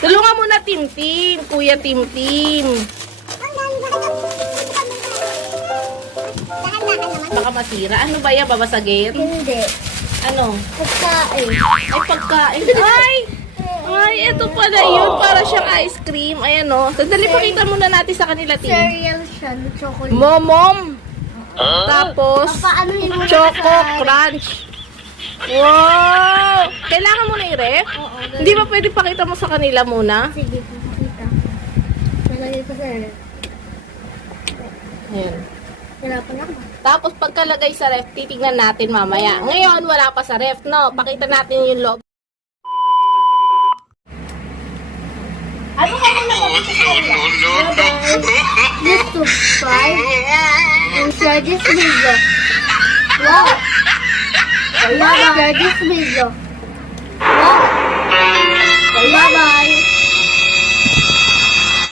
Tulungan mo na, Timtim. Kuya Timtim. Baka masira. Ano ba yan? Babasagin? Hindi. Ano? Pagkain. Ay, pagkain. Ay, ito pala yun. Para siyang ice cream. Ayan, o. Sandali, pakita muna natin sa kanila, Tim. Cereal siya, no chocolate. Momom. Tapos, Paano yun? Choco Crunch. Wow! Kailangan mo na i-ref? Oo. Hindi ba pwede pakita mo sa kanila muna? Sige, pakita. Nalagay ko sa ref. Ayan. Wala pa lang ba? Tapos pagkalagay sa ref, titignan natin mamaya. Ngayon, wala pa sa ref, no? Pakita natin yung loob. Ano ka muna Please subscribe and share this video. Wow! Share this video.